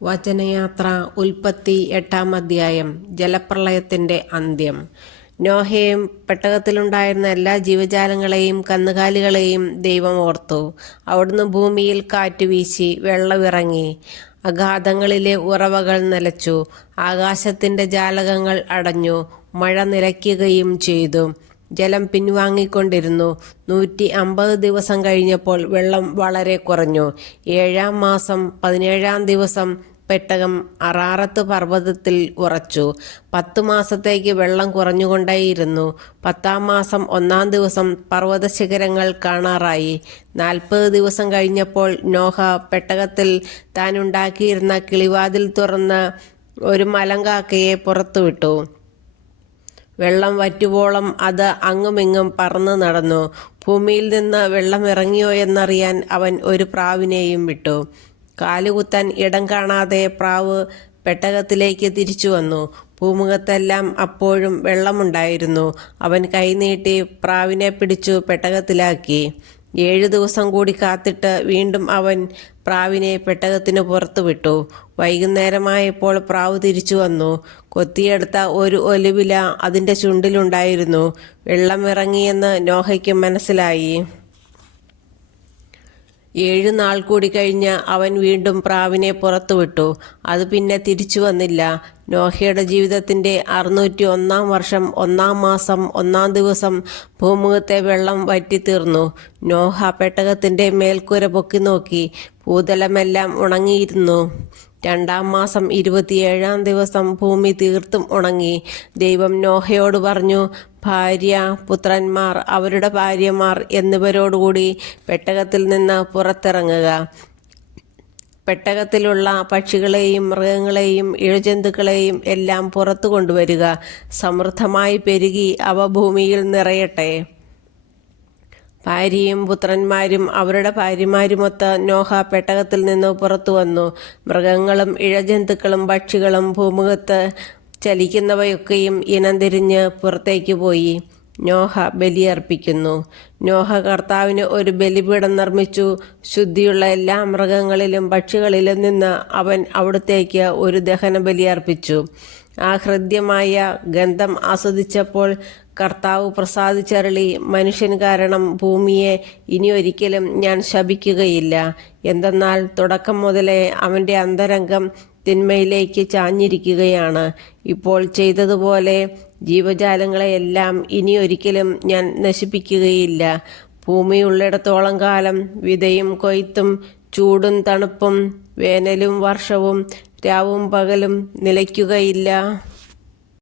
വചനയാത്ര ഉൽപ്പത്തി 8-ാം അധ്യായം. ജലപ്രളയത്തിന്റെ അന്ത്യം. നോഹയും പെട്ടകത്തിലുണ്ടായിരുന്ന എല്ലാ ജീവജാലങ്ങളെയും കന്നുകാലികളെയും ദൈവം ഓർത്തു. അവിടുന്ന് ഭൂമിയിൽ കാറ്റുവീശി, വെള്ളമിറങ്ങി, അഗാധങ്ങളിലെ ഉറവകൾ നിലച്ചു, ആകാശത്തിന്റെ ജാലകങ്ങൾ അടഞ്ഞു, മഴ നിലയ്ക്കുകയും ചെയ്തു. ജലം പിൻവാങ്ങിക്കൊണ്ടിരുന്നു. 150 ദിവസം കഴിഞ്ഞപ്പോൾ വെള്ളം വളരെ കുറഞ്ഞു. 7-ാം മാസം 17-ാം ദിവസം പെട്ടകം അറാറത്ത് പർവ്വതത്തിൽ ഉറച്ചു. 10 മാസത്തേക്ക് വെള്ളം കുറഞ്ഞുകൊണ്ടേയിരുന്നു. 10-ാം മാസം 1-ാം ദിവസം പർവ്വതശിഖരങ്ങൾ കാണാറായി. 40 ദിവസം കഴിഞ്ഞപ്പോൾ നോഹ പെട്ടകത്തിൽ താനുണ്ടാക്കിയിരുന്ന കിളിവാതിൽ തുറന്ന് ഒരു മലങ്കാക്കയെ പുറത്തുവിട്ടു. വെള്ളം വറ്റുവോളം അത് അങ്ങുമിങ്ങും പറന്നു നടന്നു. ഭൂമിയിൽ നിന്ന് വെള്ളം ഇറങ്ങിയോ എന്നറിയാൻ അവൻ ഒരു പ്രാവിനെയും വിട്ടു. കാലുകുത്താൻ ഇടം കാണാതെ പ്രാവ് പെട്ടകത്തിലേക്ക് തിരിച്ചു വന്നു. ഭൂമുഖത്തെല്ലാം അപ്പോഴും വെള്ളമുണ്ടായിരുന്നു. അവൻ കൈനീട്ടി പ്രാവിനെ പിടിച്ചു പെട്ടകത്തിലാക്കി. 7 ദിവസം കൂടി കാത്തിട്ട് വീണ്ടും അവൻ പ്രാവിനെ പെട്ടകത്തിന് പുറത്തു വിട്ടു. വൈകുന്നേരമായപ്പോൾ പ്രാവ് തിരിച്ചു വന്നു. കൊത്തിയെടുത്ത ഒരു ഒലിവില അതിൻ്റെ ചുണ്ടിലുണ്ടായിരുന്നു. വെള്ളം ഇറങ്ങിയെന്ന് നോഹയ്ക്ക് മനസ്സിലായി. 7 നാൾ കൂടി കഴിഞ്ഞ് അവൻ വീണ്ടും പ്രാവിനെ പുറത്തുവിട്ടു. അത് പിന്നെ തിരിച്ചു വന്നില്ല. നോഹയുടെ ജീവിതത്തിൻ്റെ 601-ാം വർഷം 1-ാം മാസം 1-ാം ദിവസം ഭൂമുഖത്തെ വെള്ളം വറ്റിത്തീർന്നു. നോഹ പെട്ടകത്തിൻ്റെ മേൽക്കൂര പൊക്കി നോക്കി. ഭൂതലമെല്ലാം ഉണങ്ങിയിരുന്നു. 2-ാം മാസം 27-ാം ദിവസം ഭൂമി തീർത്തും ഉണങ്ങി. ദൈവം നോഹയോട് പറഞ്ഞു, ഭാര്യ, പുത്രന്മാർ, അവരുടെ ഭാര്യമാർ എന്നിവരോടുകൂടി പെട്ടകത്തിൽ നിന്ന് പുറത്തിറങ്ങുക. പെട്ടകത്തിലുള്ള പക്ഷികളെയും മൃഗങ്ങളെയും ഇഴജന്തുക്കളെയും എല്ലാം പുറത്തു കൊണ്ടുവരിക. സമൃദ്ധമായി പെരുകി അവ ഭൂമിയിൽ നിറയട്ടെ. ഭാര്യയും പുത്രന്മാരും അവരുടെ ഭാര്യമാരുമൊത്ത് നോഹ പെട്ടകത്തിൽ നിന്ന് പുറത്തു വന്നു. മൃഗങ്ങളും ഇഴജന്തുക്കളും പക്ഷികളും ഭൂമുഖത്ത് ചലിക്കുന്നവയൊക്കെയും ഇനം തിരിഞ്ഞ് പുറത്തേക്ക് പോയി. നോഹ ബലിയർപ്പിക്കുന്നു. നോഹ കർത്താവിന് ഒരു ബലിപീഠം നിർമ്മിച്ചു. ശുദ്ധിയുള്ള എല്ലാ മൃഗങ്ങളിലും പക്ഷികളിലും നിന്ന് അവൻ അവിടുത്തേക്ക് ഒരു ദഹന ബലിയർപ്പിച്ചു. ആ ഹൃദ്യമായ ഗന്ധം ആസ്വദിച്ചപ്പോൾ കർത്താവ് പ്രസാദിച്ചരുളി, മനുഷ്യൻ കാരണം ഭൂമിയെ ഇനിയൊരിക്കലും ഞാൻ ശപിക്കുകയില്ല. എന്തെന്നാൽ തുടക്കം മുതലേ അവൻ്റെ അന്തരംഗം തിന്മയിലേക്ക് ചാഞ്ഞിരിക്കുകയാണ്. ഇപ്പോൾ ചെയ്തതുപോലെ ജീവജാലങ്ങളെയെല്ലാം ഇനിയൊരിക്കലും ഞാൻ നശിപ്പിക്കുകയില്ല. ഭൂമിയുള്ളിടത്തോളം കാലം വിതയും കൊയ്ത്തും, ചൂടും തണുപ്പും, വേനലും വർഷവും, രാവും പകലും നിലയ്ക്കുകയില്ല.